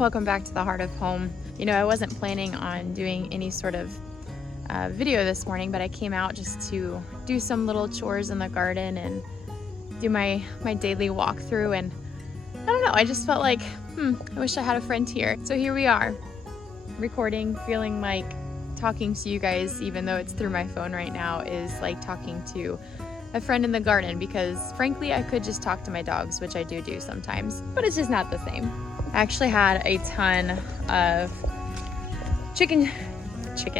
Welcome back to the Heart of Home. You know, I wasn't planning on doing any sort of video this morning, but I came out just to do some little chores in the garden and do my daily walkthrough, and I don't know, I just felt like, I wish I had a friend here. So here we are, recording, feeling like talking to you guys, even though it's through my phone right now, is like talking to a friend in the garden, because frankly, I could just talk to my dogs, which I do sometimes, but it's just not the same. I actually had a ton of chicken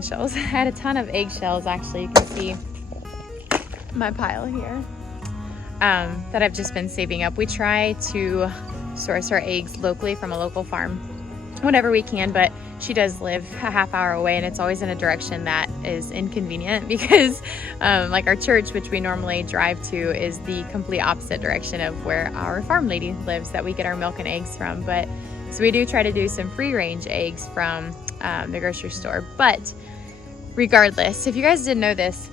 shells. I had a ton of eggshells, actually. You can see my pile here that I've just been saving up. We try to source our eggs locally from a local farm whenever we can, but she does live a half hour away, and it's always in a direction that is inconvenient because like our church, which we normally drive to, is the complete opposite direction of where our farm lady lives that we get our milk and eggs from. But so we do try to do some free range eggs from the grocery store. But regardless, if you guys didn't know this,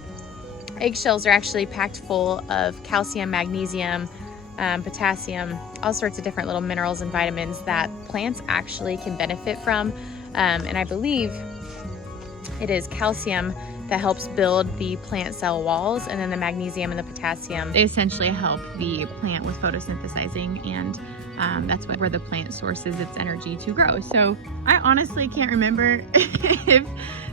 eggshells are actually packed full of calcium, magnesium, potassium, all sorts of different little minerals and vitamins that plants actually can benefit from. And I believe it is calcium that helps build the plant cell walls, and then the magnesium and the potassium, they essentially help the plant with photosynthesizing, and that's where the plant sources its energy to grow. So I honestly can't remember if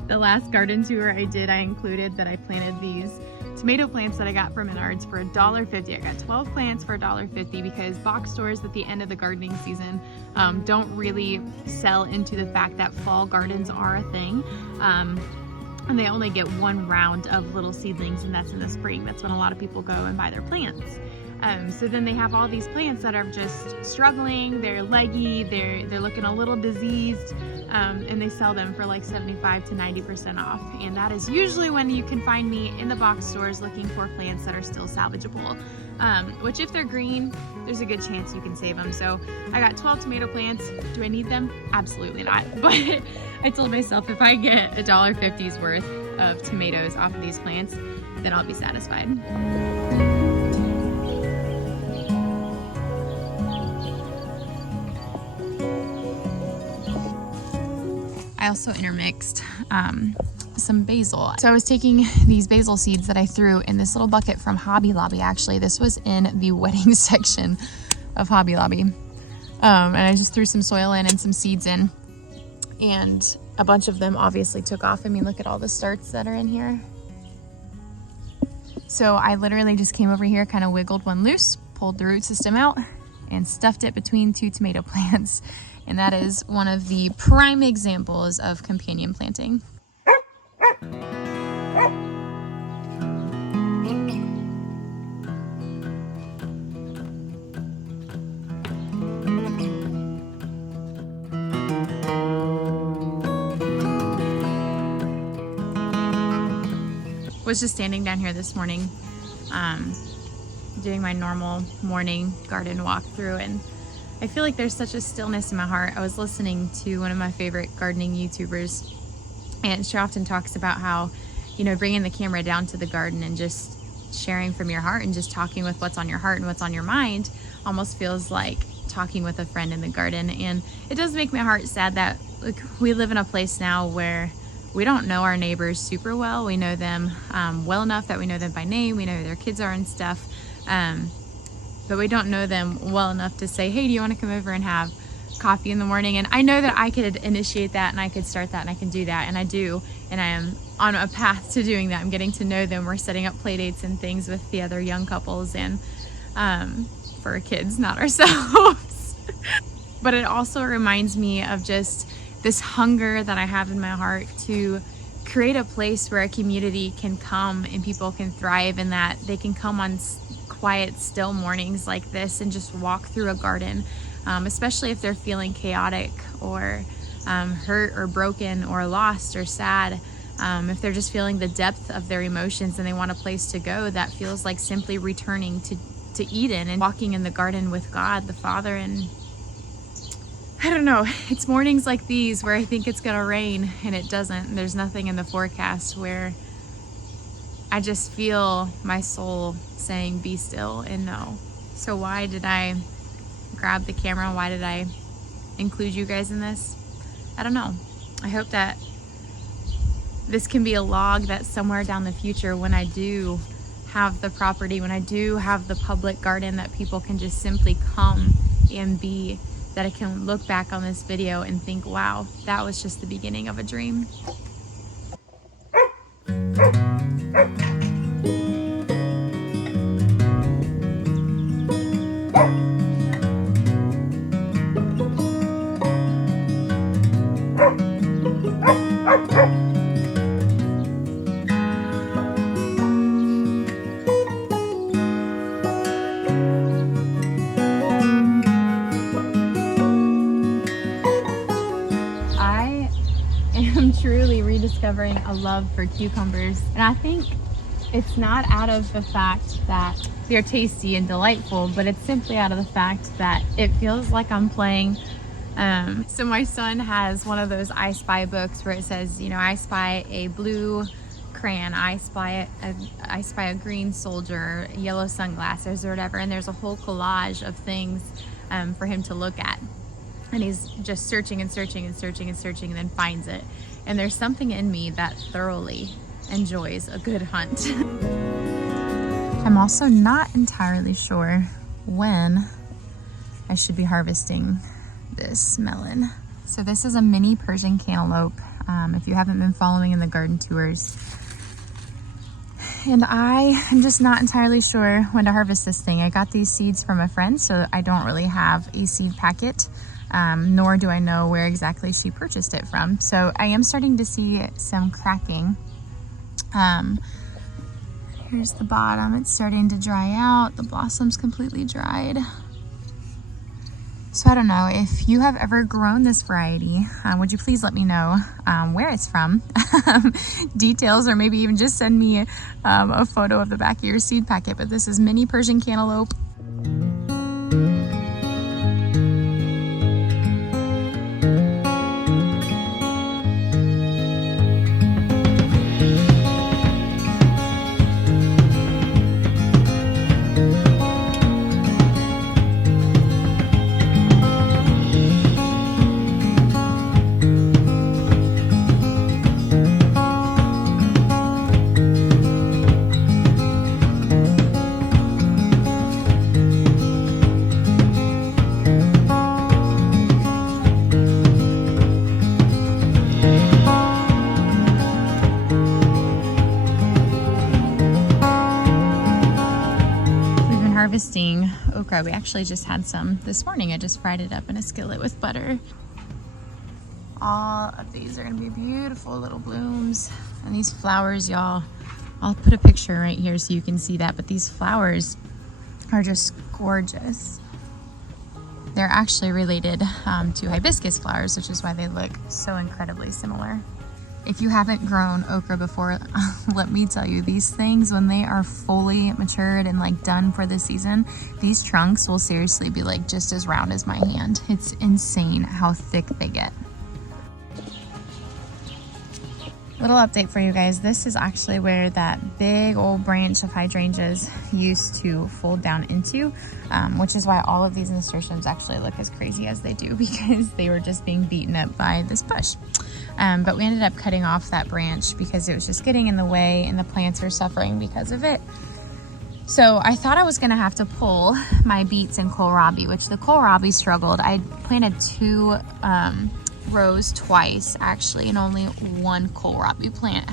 the last garden tour I did, I included that I planted these tomato plants that I got from Menards for $1.50. I got 12 plants for $1.50 because box stores at the end of the gardening season don't really sell into the fact that fall gardens are a thing. And they only get one round of little seedlings, and that's in the spring. That's when a lot of people go and buy their plants. So then they have all these plants that are just struggling, they're leggy, they're looking a little diseased, and they sell them for like 75 to 90% off. And that is usually when you can find me in the box stores looking for plants that are still salvageable, which if they're green, there's a good chance you can save them. So I got 12 tomato plants. Do I need them? Absolutely not. But I told myself if I get $1.50's worth of tomatoes off of these plants, then I'll be satisfied. I also intermixed some basil. So I was taking these basil seeds that I threw in this little bucket from Hobby Lobby. Actually, this was in the wedding section of Hobby Lobby. And I just threw some soil in and some seeds in, and a bunch of them obviously took off. I mean, look at all the starts that are in here. So I literally just came over here, kind of wiggled one loose, pulled the root system out, and stuffed it between two tomato plants. And that is one of the prime examples of companion planting. Was just standing down here this morning, doing my normal morning garden walkthrough, and I feel like there's such a stillness in my heart. I was listening to one of my favorite gardening YouTubers, and she often talks about how, you know, bringing the camera down to the garden and just sharing from your heart and just talking with what's on your heart and what's on your mind almost feels like talking with a friend in the garden. And it does make my heart sad that, like, we live in a place now where we don't know our neighbors super well. We know them well enough that we know them by name. We know who their kids are and stuff. But we don't know them well enough to say, hey, do you want to come over and have coffee in the morning? And I know that I could initiate that, and I could start that, and I can do that, and I do, and I am on a path to doing that. I'm getting to know them. We're setting up play dates and things with the other young couples, and for our kids, not ourselves. But it also reminds me of just this hunger that I have in my heart to create a place where a community can come and people can thrive, and that they can come on quiet, still mornings like this and just walk through a garden, especially if they're feeling chaotic or hurt or broken or lost or sad. If they're just feeling the depth of their emotions and they want a place to go that feels like simply returning to Eden and walking in the garden with God the Father. And I don't know, it's mornings like these where I think it's gonna rain and it doesn't. There's nothing in the forecast, where I just feel my soul saying, be still and know. So why did I grab the camera? Why did I include you guys in this. I don't know. I hope that this can be a log that somewhere down the future, when I do have the property, when I do have the public garden that people can just simply come and be, that I can look back on this video and think, wow, that was just the beginning of a dream. Truly rediscovering a love for cucumbers, and I think it's not out of the fact that they're tasty and delightful, but it's simply out of the fact that it feels like I'm playing. So my son has one of those I Spy books where it says, you know, I spy a blue crayon, I spy a green soldier, yellow sunglasses, or whatever, and there's a whole collage of things for him to look at, and he's just searching and searching and searching and searching, and then finds it. And there's something in me that thoroughly enjoys a good hunt. I'm also not entirely sure when I should be harvesting this melon. So this is a mini Persian cantaloupe, if you haven't been following in the garden tours. And I am just not entirely sure when to harvest this thing. I got these seeds from a friend, so I don't really have a seed packet. Nor do I know where exactly she purchased it from. So I am starting to see some cracking. Here's the bottom. It's starting to dry out. The blossom's completely dried. So I don't know, if you have ever grown this variety, would you please let me know where it's from, details, or maybe even just send me a photo of the back of your seed packet. But this is mini Persian cantaloupe. Harvesting okra. We actually just had some this morning. I just fried it up in a skillet with butter. All of these are gonna be beautiful little blooms. And these flowers, y'all, I'll put a picture right here so you can see that, but these flowers are just gorgeous. They're actually related to hibiscus flowers, which is why they look so incredibly similar. If you haven't grown okra before, let me tell you, these things, when they are fully matured and like done for the season, these trunks will seriously be like just as round as my hand. It's insane how thick they get. Little update for you guys. This is actually where that big old branch of hydrangeas used to fold down into, which is why all of these nasturtiums actually look as crazy as they do, because they were just being beaten up by this bush. But we ended up cutting off that branch because it was just getting in the way and the plants are suffering because of it. So I thought I was gonna have to pull my beets and kohlrabi, which the kohlrabi struggled. I planted 2 rows twice actually, and only 1 kohlrabi plant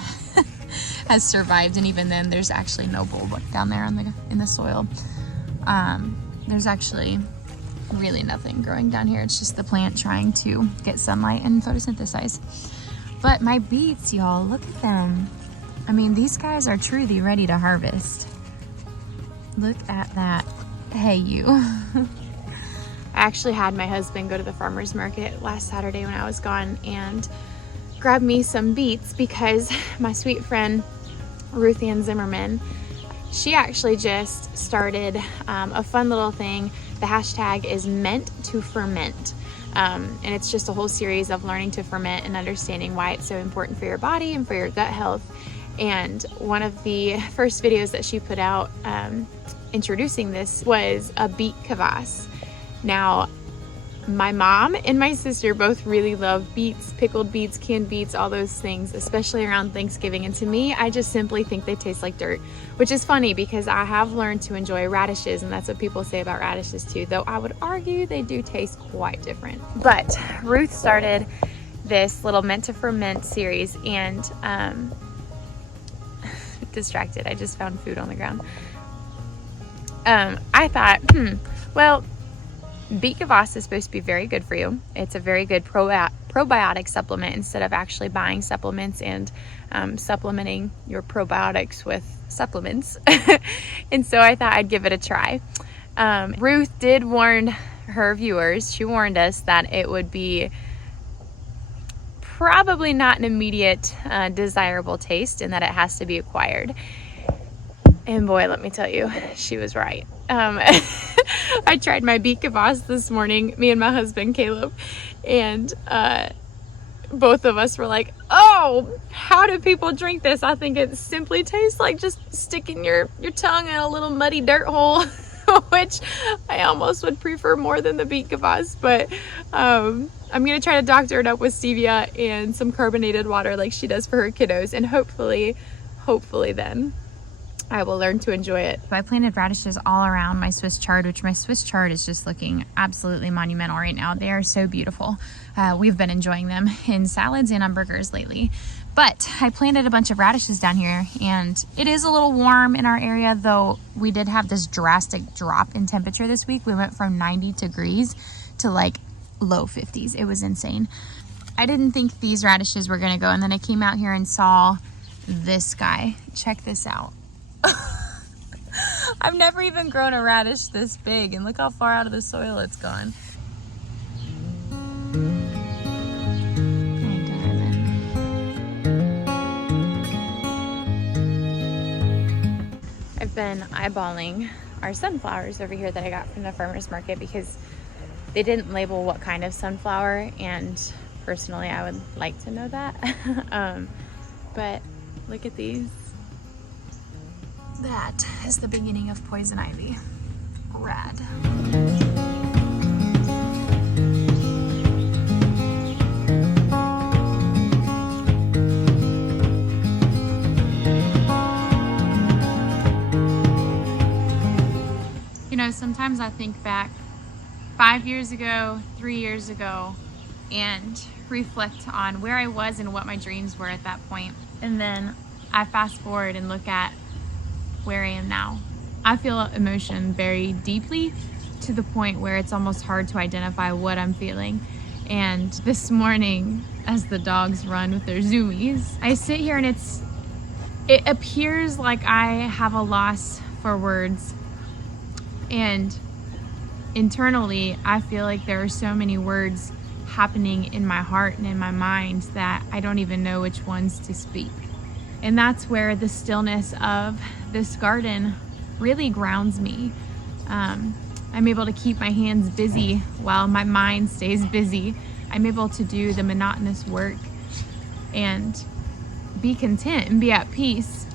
has survived, and even then there's actually no bulb down there in the soil. There's actually really nothing growing down here. It's just the plant trying to get sunlight and photosynthesize. But my beets, y'all, look at them. I mean, these guys are truly ready to harvest. Look at that. Hey, you. I actually had my husband go to the farmer's market last Saturday when I was gone and grab me some beets, because my sweet friend Ruth Ann Zimmerman, she actually just started a fun little thing. The hashtag is meant to ferment. And it's just a whole series of learning to ferment and understanding why it's so important for your body and for your gut health. And one of the first videos that she put out introducing this was a beet kvass. Now, My mom and my sister both really love beets, pickled beets, canned beets, all those things, especially around Thanksgiving. And to me, I just simply think they taste like dirt, which is funny because I have learned to enjoy radishes, and that's what people say about radishes too, though I would argue they do taste quite different. But Ruth started this little meant to ferment series, and distracted, I just found food on the ground. I thought, well, beet kvass is supposed to be very good for you. It's a very good probiotic supplement instead of actually buying supplements and supplementing your probiotics with supplements. And so I thought I'd give it a try. Ruth did warn her viewers, she warned us that it would be probably not an immediate desirable taste, and that it has to be acquired. And boy, let me tell you, she was right. I tried my beet kvass this morning, me and my husband Caleb, and both of us were like, oh, how do people drink this? I think it simply tastes like just sticking your tongue in a little muddy dirt hole, which I almost would prefer more than the beet kvass. But I'm gonna try to doctor it up with stevia and some carbonated water like she does for her kiddos, and hopefully then I will learn to enjoy it. I planted radishes all around my Swiss chard, which my Swiss chard is just looking absolutely monumental right now. They are so beautiful. We've been enjoying them in salads and on burgers lately. But I planted a bunch of radishes down here, and it is a little warm in our area, though we did have this drastic drop in temperature this week. We went from 90 degrees to like low 50s. It was insane. I didn't think these radishes were gonna go, and then I came out here and saw this guy. Check this out. I've never even grown a radish this big, and look how far out of the soil it's gone. Hi, darling. I've been eyeballing our sunflowers over here that I got from the farmer's market because they didn't label what kind of sunflower, and personally I would like to know that. But look at these. That is the beginning of poison ivy. Rad. You know, sometimes I think back 5 years ago, 3 years ago, and reflect on where I was and what my dreams were at that point. And then I fast forward and look at where I am now. I feel emotion very deeply, to the point where it's almost hard to identify what I'm feeling. And this morning, as the dogs run with their zoomies, I sit here and it appears like I have a loss for words. And internally, I feel like there are so many words happening in my heart and in my mind that I don't even know which ones to speak. And that's where the stillness of this garden really grounds me. I'm able to keep my hands busy while my mind stays busy. I'm able to do the monotonous work and be content and be at peace.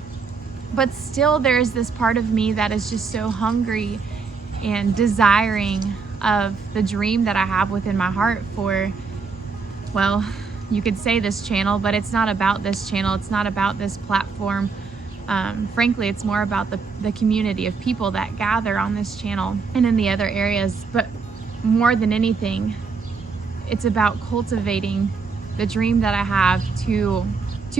But still there's this part of me that is just so hungry and desiring of the dream that I have within my heart for, well, you could say this channel, but it's not about this channel. It's not about this platform. Frankly, it's more about the community of people that gather on this channel and in the other areas. But more than anything, it's about cultivating the dream that I have to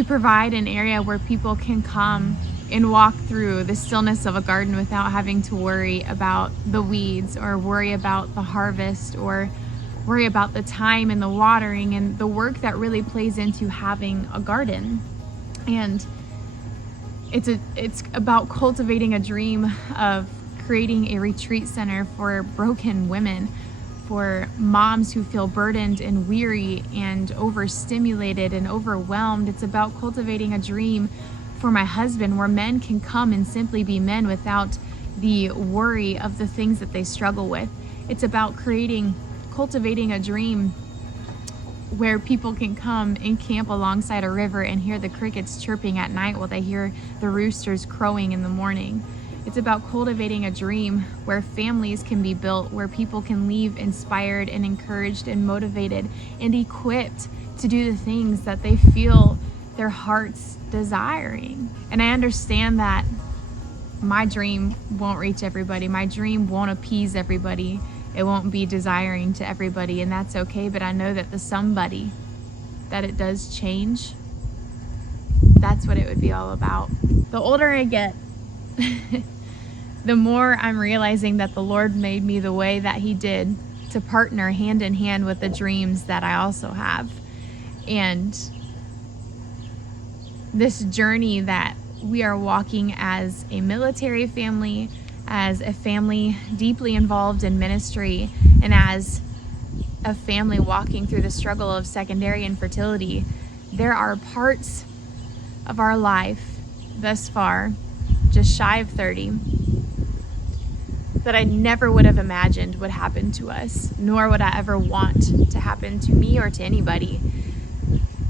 provide an area where people can come and walk through the stillness of a garden without having to worry about the weeds or worry about the harvest or worry about the time and the watering and the work that really plays into having a garden. And it's about cultivating a dream of creating a retreat center for broken women, for moms who feel burdened and weary and overstimulated and overwhelmed. It's about cultivating a dream for my husband where men can come and simply be men without the worry of the things that they struggle with. It's about cultivating a dream where people can come and camp alongside a river and hear the crickets chirping at night while they hear the roosters crowing in the morning. It's about cultivating a dream where families can be built, where people can leave inspired and encouraged and motivated and equipped to do the things that they feel their hearts desiring. And I understand that my dream won't reach everybody. My dream won't appease everybody. It won't be desiring to everybody, and that's okay. But I know that the somebody that it does change, that's what it would be all about. The older I get, the more I'm realizing that the Lord made me the way that He did to partner hand in hand with the dreams that I also have. And this journey that we are walking as a military family, as a family deeply involved in ministry, and as a family walking through the struggle of secondary infertility, there are parts of our life thus far, just shy of 30, that I never would have imagined would happen to us, nor would I ever want to happen to me or to anybody.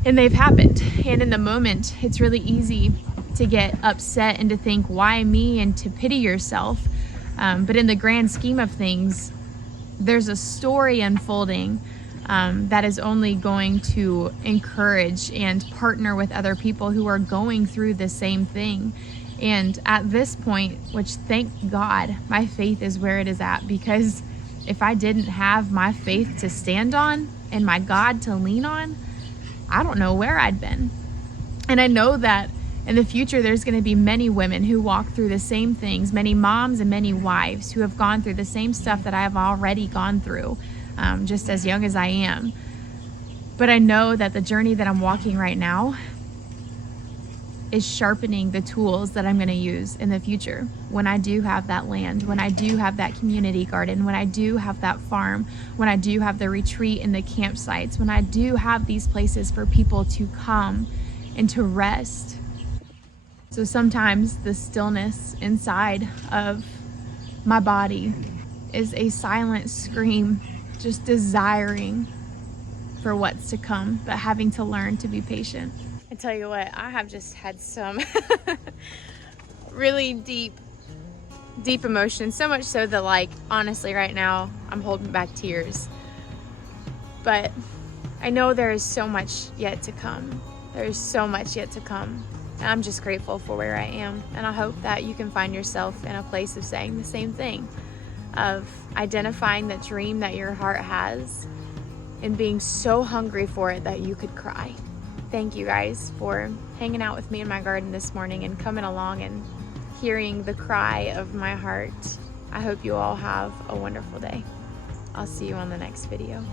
And they've happened. And in the moment, it's really easy to get upset and to think, why me, and to pity yourself. But in the grand scheme of things, there's a story unfolding that is only going to encourage and partner with other people who are going through the same thing. And at this point, which thank God, my faith is where it is at, because if I didn't have my faith to stand on and my God to lean on, I don't know where I'd been. And I know that in the future, there's going to be many women who walk through the same things, many moms and many wives who have gone through the same stuff that I have already gone through, just as young as I am. But I know that the journey that I'm walking right now is sharpening the tools that I'm going to use in the future when I do have that land, when I do have that community garden, when I do have that farm, when I do have the retreat and the campsites, when I do have these places for people to come and to rest. So sometimes the stillness inside of my body is a silent scream, just desiring for what's to come, but having to learn to be patient. I tell you what, I have just had some really deep emotions, so much so that, like, honestly right now I'm holding back tears. But I know there is so much yet to come. There is so much yet to come. And I'm just grateful for where I am. And I hope that you can find yourself in a place of saying the same thing, of identifying that dream that your heart has and being so hungry for it that you could cry. Thank you guys for hanging out with me in my garden this morning and coming along and hearing the cry of my heart. I hope you all have a wonderful day. I'll see you on the next video.